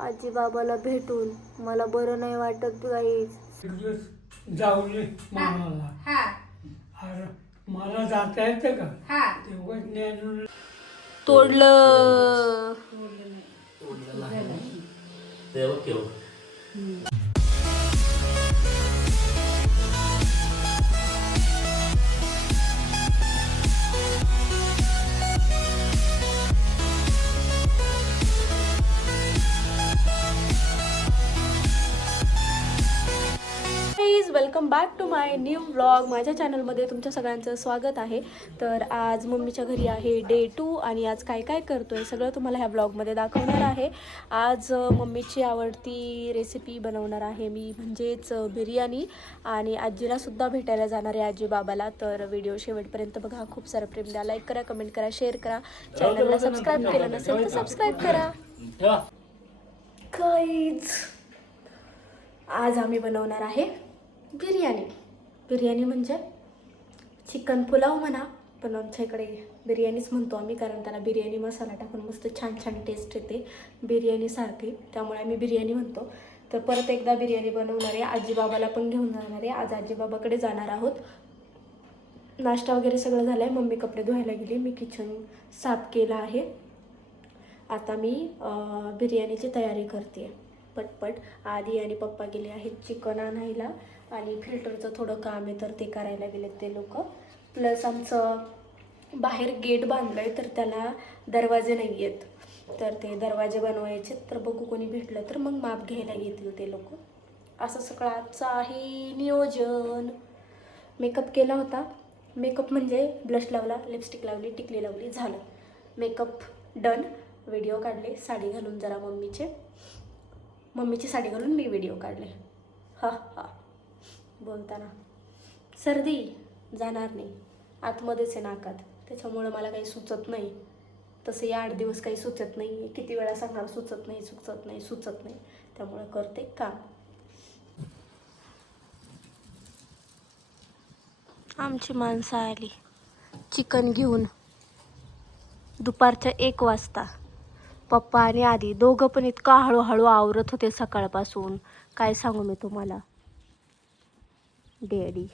आजी बाबाला भेटून मला बरं नाही वाटत गाईज. जाऊले मामाला. हा अरे मला जाता येतं का? हा तेव्हा ज्ञान तोडलं. तेव्हा केव्हा welcome back to my new vlog. माझ्या चॅनलमध्ये तुमच्या सगळ्यांचं स्वागत आहे. तर आज मम्मीच्या घरी आहे डे 2 आणि आज काय काय करतोय सगळं तुम्हाला ह्या व्लॉगमध्ये दाखवणार आहे. आज मम्मीची आवडती रेसिपी बनवणार आहे मी, म्हणजेच बिर्याणी. आणि आजीलासुद्धा भेटायला जाणार आहे, आजी बाबाला. तर व्हिडिओ शेवटपर्यंत बघा, खूप सारं प्रेम द्या, लाईक करा, कमेंट करा, शेअर करा. चॅनलला सबस्क्राईब केलं नसेल तर सबस्क्राईब करा. गाईज आज आम्ही बनवणार आहे बिर्याणी. बिर्याणी म्हणजे चिकन पुलाव म्हणा, पण आमच्या इकडे बिर्याणीच म्हणतो आम्ही, कारण त्याला बिर्याणी मसाला टाकून मस्त छान छान टेस्ट येते बिर्याणीसारखी, त्यामुळे आम्ही बिर्याणी म्हणतो. तर परत एकदा बिर्याणी बनवणार आहे, आजीबाबाला पण घेऊन जाणार आहे. आज आजीबाबाकडे जाणार आहोत. नाश्ता वगैरे सगळं झालं आहे. मम्मी कपडे धुवायला गेली, मी किचन साफ केलं आहे. आता मी बिर्याणीची तयारी करते पटपट. आधी आणि पप्पा गेले आहेत चिकन आणायला आणि फिल्टरचं थोडं काम आहे तर ते करायला गेलेत ते लोक. प्लस आमचं बाहेर गेट बांधलं आहे तर त्याला दरवाजे नाही आहेत, तर ते दरवाजे बनवायचे. तर बघू कोणी भेटलं तर मग माप घ्यायला येतील ते लोक. असं सगळं आजचं आहे नियोजन. मेकअप केला होता. मेकअप म्हणजे ब्लश लावला, लिपस्टिक लावली, टिकली लावली, झालं मेकअप डन. व्हिडिओ काढले साडी घालून, जरा मम्मीची साडी घालून मी व्हिडिओ काढले. हा हा बोलताना सर्दी जाणार नाही, आतमध्येच आहे नाकात, त्याच्यामुळं मला काही सुचत नाही. तसं या 8 दिवस काही सुचत नाही. किती वेळा सांगणार सुचत नाही सुचत नाही सुचत नाही, त्यामुळं करते काम. आमची माणसं आली चिकन घेऊन दुपारच्या 1 वाजता. पप्पा आणि आधी दोघं पण इतका हळूहळू आवरत होते सकाळपासून, काय सांगू मी तुम्हाला. डॅडी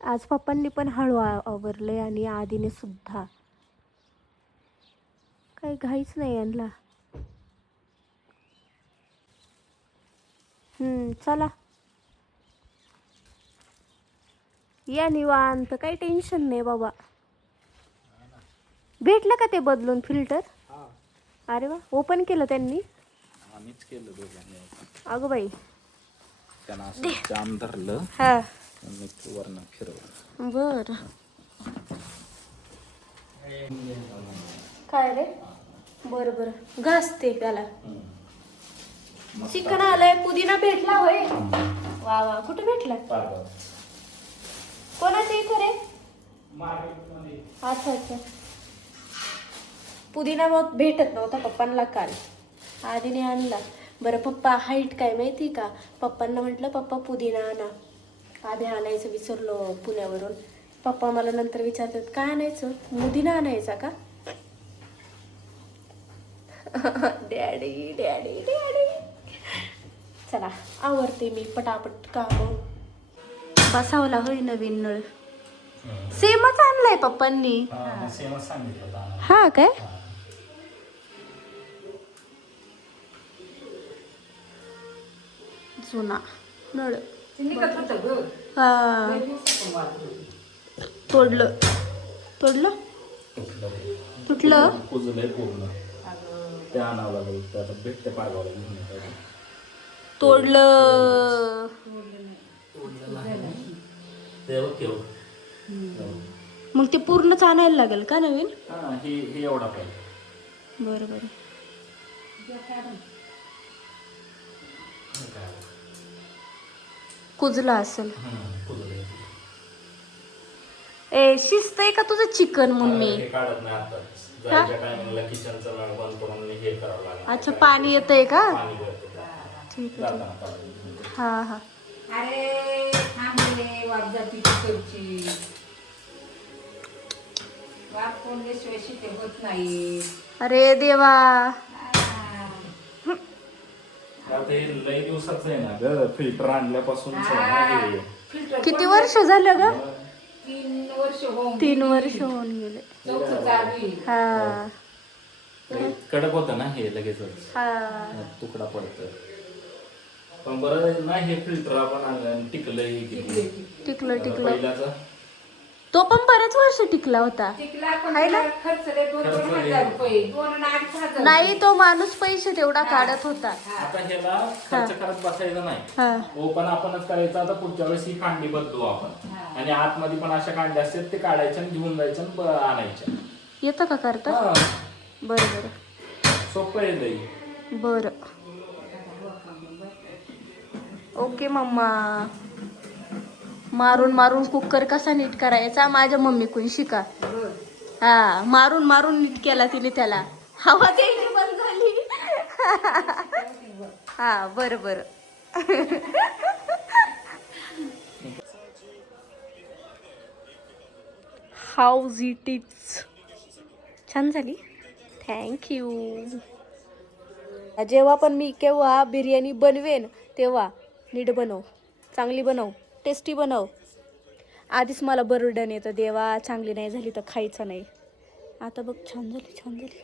आज पप्पांनी पण हळू आवरले आणि आधीने सुद्धा. काही घाईच नाही यांना. चला या निवांत, काही टेन्शन नाही बाबा. भेटलं का ते बदलून फिल्टर? अरे वा, ओपन केलं त्यांनी? आम्हीच केलं दोघांनी. अगं बाई, त्यांना असं जाम धरलं, हा मी वरनं फिरवलं. बर. काय रे? बरं बरं, घासते त्याला. चिकन आलंय, पुदिना भेटला होय. वा वा, कुठे भेटला? कोणाच्या इथे रे? अच्छा अच्छा. पुदिना मग भेटत नव्हता पप्पांना काल, आधीने आणला. बरं पप्पा हाईट काय माहिती का? पप्पांना म्हटलं पप्पा पुदिना आणा, आधी आणायचं विसरलो पुण्यावरून. पप्पा मला नंतर विचारतात काय आणायचं, पुदिना आणायचा का? Daddy daddy daddy. चला आवरते मी पटापट काम. बसावला होय नवीन नळ. सेमच आणलाय पप्पांनी. हा काय? जुना नळ. हा तोडलं तोडलं तुटलं. कुजलंय पूर्ण, ते आणावं लागेल, ते आता भेटते पाडवाला घेऊन येतात. तोडलं. तेव्हा केव्हा मग ते पूर्णच आणायला लागेल का नवीन? हा, हे एवढा पाहिजे. बरं बरं. कुजला असेल. ए शिस्त आहे का तुझं चिकन मम्मी? हे काढत नाही आता, जायच्या टायमिंगला किचनचं नळ बंद करून हे करावं लागेल. अच्छा, पाणी येतंय का? पाणी गळतं. ठीक आहे. जाताना काढायचं. हा हा. अरे थांबले वाट जाती तिकडची. बाप कोंडल्याशिवाय शिते होत नाही. अरे देवा. आता हे लई दिवसाचं आहे ना ग, फिल्टर आणल्यापासून हे फिल्टर किती वर्ष झालं ग? 3 वर्ष होऊन 3 वर्ष होऊन गेले. चौथं चालू आहे. हा लई कडक होतं ना हे लगेचच हा. तुकडा पडतं. पण बरं ना हे फिल्टर आपण आणलं आणि टिकलंय किती. टिकलं टिकलं. पहिल्याचा तो पण बरेच वर्ष टिकला होता. टिकला पण आहे ना? त्याला खर्च लय 2-2 हजार रुपये 2-2.5 नाही तो माणूस पैसे तेवढा काढत होता. आता ह्याला खर्च करत बसायचं नाही. हा ओपन आपणच करायचं. आता पुढच्या वेळेस ही कांडी बदलू आपण. आणि आतमध्ये पण अशा कांड्या असतात ते काढायच्या आणि घेऊन जायच्या आणि आणायच्या. येतं का करता? हा. बरं बरं सोपं आहे लई. बरं. Okay mamma. मारून मारून कुकर कसा नीट करायचा माझ्या मम्मीकडून शिका. हा मारून मारून नीट केला तिने त्याला. हवा द्यायची बंद झाली. हा बरं बरं. House it is. छान झाली. थँक्यू. जेव्हा पण मी केव्हा बिर्याणी बनवेन तेव्हा नीट बनव, चांगली बनव, टेस्टी बनव. आधीच मला बरडन येतं देवा, चांगली नाही झाली तर खायचं नाही. आता बघ छान झाली छान झाली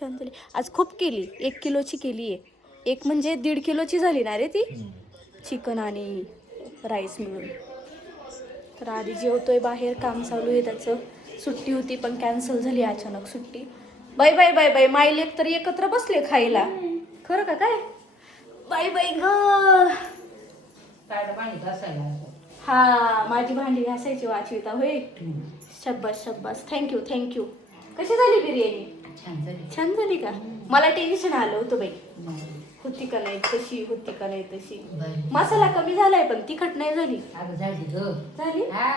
छान झाली. आज खूप केली, 1 किलोची केली आहे. एक म्हणजे 1.5 किलोची झाली ना रे ती, चिकन आणि राईस मिळून. तर आधी जेवतोय बाहेर, काम चालू आहे त्याचं. सुट्टी होती पण कॅन्सल झाली अचानक सुट्टी. Bye bye bye bye. माईल एक तर एकत्र बसले खायला. खरं का काय? बाय बाय ग. ताट पाणी घासायला. हा माझी भांडी घासायची वाचविता होय. शब्बास शब्बास. Thank you thank you. कशी झाली बिर्याणी? छान झाली. छान झाली का? मला टेन्शन आलं होतं बाई, होती का नाही तशी, होती का नाही तशी. मसाला कमी झालाय पण तिखट नाही झाली. अगं झाली ग. झाली. हा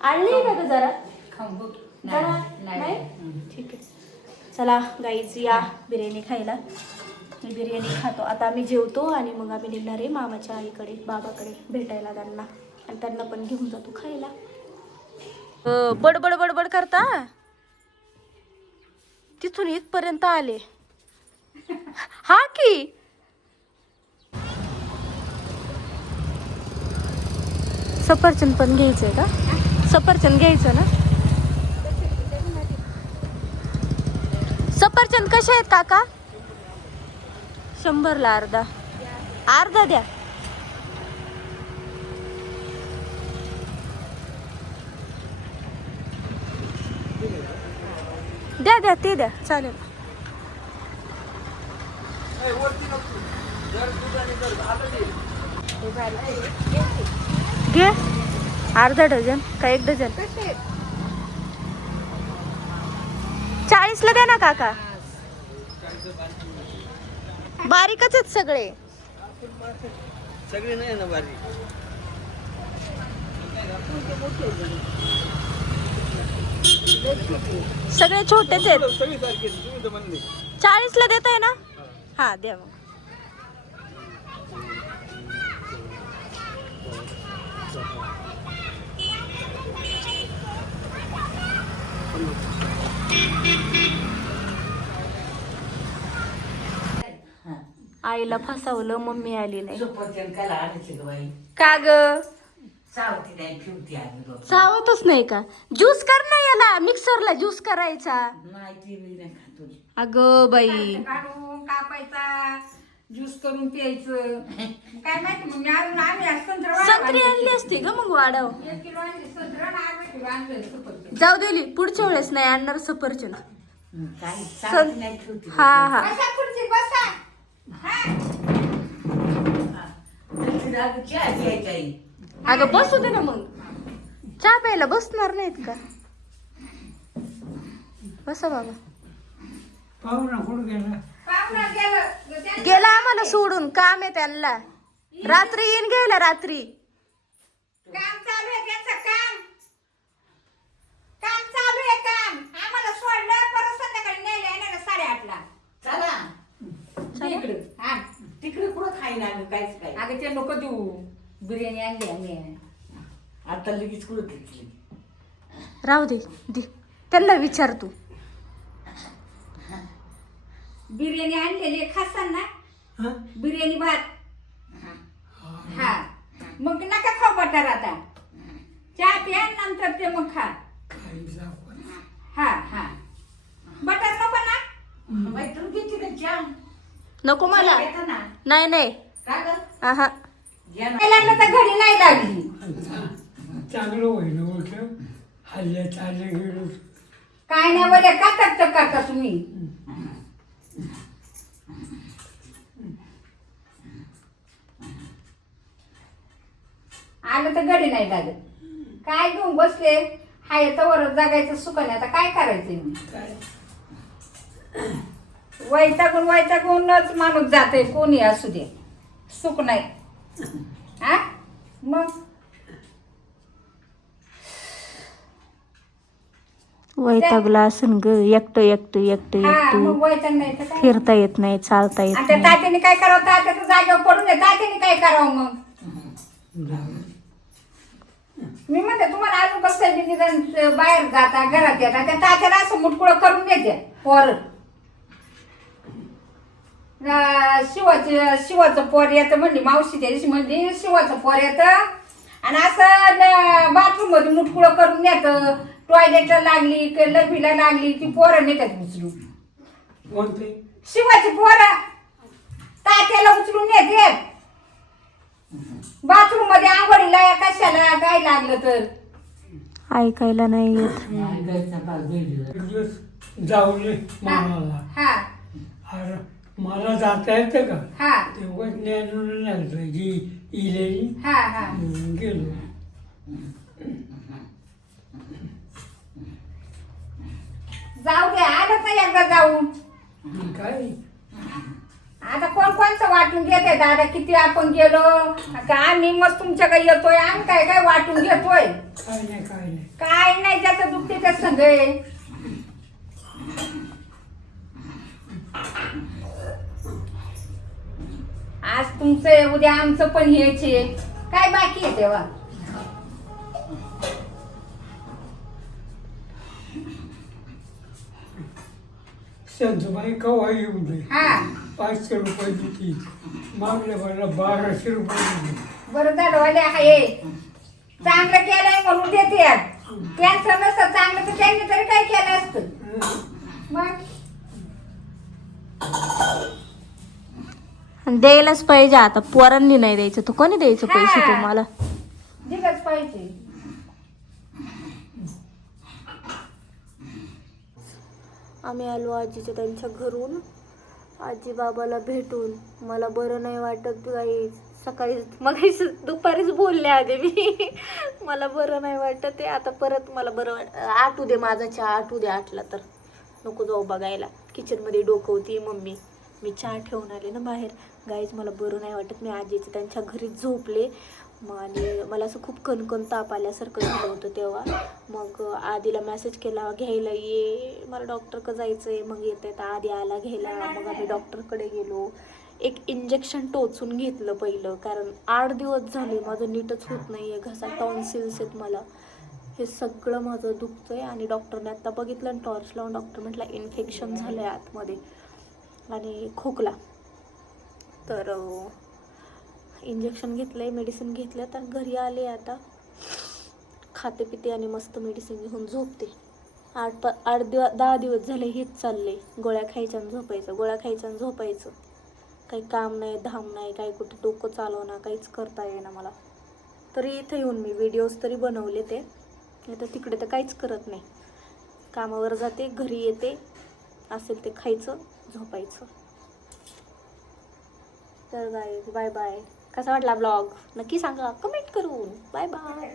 आणली का ग जरा? खाऊन बघ. जरा नाही. ठीक आहे. चला गाईज या बिर्याणी खायला. मी बिर्याणी खातो आता. आम्ही जेवतो आणि मग आम्ही निघणार आहे मामाच्या आईकडे, बाबाकडे भेटायला त्यांना. आणि त्यांना पण घेऊन जातो खायला. बडबड बडबड करता तिथून इथपर्यंत आले. हा की सफरचंद पण घ्यायचंय का? सफरचंद घ्यायचं ना? सफरचंद कसे आहेत काका? 100ला अर्धा. अर्धा द्या. द्या द्या ते द्या चालेल. घे. अर्धा डझन का 1 डझन? 40ला द्या ना काका. बारीकच आहेत सगळे. सगळे नाही ना बारीक. सगळे छोटेच आहेत. सगळे सारखे तुम्ही तर म्हणले. 40ला देताय ना? हा द्या मग. आईला फसवलं, मम्मी आली नाही. सफरचंदाला आणायची ग बाई. का ग? चावती नाही फिरती आम्ही बघ. चावतच नाही का? ज्यूस कर ना याला, मिक्सरला ज्यूस करायचा. नाही ती बी नाही खात तुझी. अगं बाई काढून कापायचा, ज्यूस करून प्यायचं. काय माहिती मग मी अजून आम्ही संत्र संत्री आणली असती ग मग वाढव. 1 किलो आणली संत्र आणि अर्धा किलो आणलं सफरचंद. जाऊ देली पुढच्या वेळेस नाही आणणार सफरचंद. काही चावती नाही फिरती. हा हा. बसा खुर्ची बसा. हा. चहा घ्यायची आई. अगं बसू दे ना मग. चहा प्यायला बसणार नाहीत का? बसा बाबा. पाहू ना कुठं गेला. पाहुणा गेलं. गेला आम्हाला सोडून, काम आहे त्यांना. रात्री येईन घ्यायला रात्री. काम चालू आहे त्याचं काम. काम चालू आहे काम. आम्हाला सोडलं परत संध्याकाळी न्यायला येणार 8:30ला. चला तिकडे. हा तिकडे कुठं खाईन आम्ही काहीच काय. अगं ते नको देऊ. बिर्याणी आणली आम्ही. आता लगेच कुठं घेतली. राहू दे दे. त्यांना विचार तू. बिर्याणी आणलेली खासान ना हा? बिर्याणी भात. हा मग नका खाऊ बटर आता. चहा प्या नंतर ते मग खा. काही जाऊ. हा हा बटर नको ना. मैत्रीण किती का चहा? नको मला. येतं ना. नाही नाही. का गं? आहा. घ्या ना. नाही लागलं तर घडी नाही लागली. चांगलं होईल उलट हल्ल्या चालले गेलो. काय नाही बोले का तक्क करता तुम्ही. आलं तर घडी नाही लागत. काय घेऊन बसले हाय तर वर जगायचं सुखाने. आता काय करायचं मी. काय वैतागूनच माणूस जाते कोणी असू दे. सुख नाही. हा मग वैतागला असून ग एकटं एकटं एकटं हा एकटं मग वैताग नाही तर काय. फिरता येत नाही, चालता येत आणि त्या नाही. तात्याने काय करावं. तात्याचं जागेवर पडून दे. तात्याने काय करावं मग. मी म्हणते तुम्हाला अजून कसं निदान बाहेर जाता घरात येतात त्या तात्याला असं मुटकुळं करून देते पोर. शिवाचं पोर येतं म्हणली मावशी त्या दिवशी म्हणली शिवाचं पोर येतं आणि असं बाथरूम मध्ये मुटकुळं करून येतं. टॉयलेटला लागली लघवीला लागली ती पोरं नेतात उचलून. कोणते शिवाची पोरं तात्याला उचलून नेते बाथरूम मध्ये आंघोळीला कशाला काय लागलं तर. ऐकायला नाही येत. एक दिवस जाऊ नये मामाला. हा अरे मला जाता येतं का हा तेव्हा ज्ञान लागलं जी इलेली हा हा गेलो. जाऊ दे आलं तर एकदा जाऊन. काय आता कोणचं वाटून घेते दादा किती आपण गेलो का आम्ही मग तुमच्याकडे येतोय. आम्ही काय काय वाटून घेतोय. काय नाही काय नाही. काय नाही ज्याचं दुखते त्या संग आहे. आज तुमचं आहे, उद्या आमचं पण हेच आहे. काय बाकी आहे तेव्हा. संतबाई कवा येऊ दे. हा 500 रुपये देते मागल्या मला 1200 रुपये दिले. बरं झालं वाले आहे चांगलं केलंय म्हणून देते. त्यांचं नसतं चांगलं तर त्यांनी तरी काय केलं असतं मग. द्यायलाच पाहिजे. आता पोरांनी नाही द्यायचं तर कोणी द्यायचं पैसे हा. तुम्हाला. दिलंच पाहिजे. आम्ही आलो आजीच्या त्यांच्या घरून. आजी बाबाला भेटून मला बरं नाही वाटत काही. सकाळी मग दुपारीच बोलले आधी मी मला बरं नाही वाटत आहे. आता परत मला बरं आटू दे माझा चहा आटू दे. आटला तर नको जाऊ बघायला. किचनमध्ये डोकवती मम्मी. मी चहा ठेवून आले ना बाहेर. गाईज मला बरं नाही वाटत. मी आजीचं त्यांच्या घरी झोपले आणि मला असं खूप कणकण ताप आल्यासारखं झालं होतं तेव्हा. मग आधीला मेसेज केला घ्यायला ये मला डॉक्टरकडे जायचं आहे. मग येत आहेत आधी आला घ्यायला. मग आम्ही डॉक्टरकडे गेलो. एक इंजेक्शन टोचून घेतलं पहिलं कारण 8 दिवस झाले माझं नीटच होत नाही आहे. घसा टॉन्सिल्स आहेत मला. हे सगळं माझं दुखतं आहे आणि डॉक्टरने आत्ता बघितलं आणि टॉर्च लावून डॉक्टर म्हटलं इन्फेक्शन झालं आहे आतमध्ये आणि खोकला. तर इंजेक्शन घेतलं आहे मेडिसिन घेतलं तर घरी आले. आता खाते पिते आणि मस्त मेडिसिन घेऊन झोपते. 10 दिवस झाले हेच चालले. गोळ्या खायच्या आणि झोपायचं गोळ्या खायच्या आणि झोपायचं. काही काम नाही धाम नाही काही कुठे डोकं चालवणं काहीच करता येईना मला. तरी इथे येऊन मी व्हिडिओज तरी बनवले ते. नाही तर तिकडे तर काहीच करत नाही. कामावर जाते घरी येते असेल ते खायचं झोपायचं. तर गाईज बाय बाय. कसा वाटला ब्लॉग नक्की सांगा कमेंट करून. Bye bye.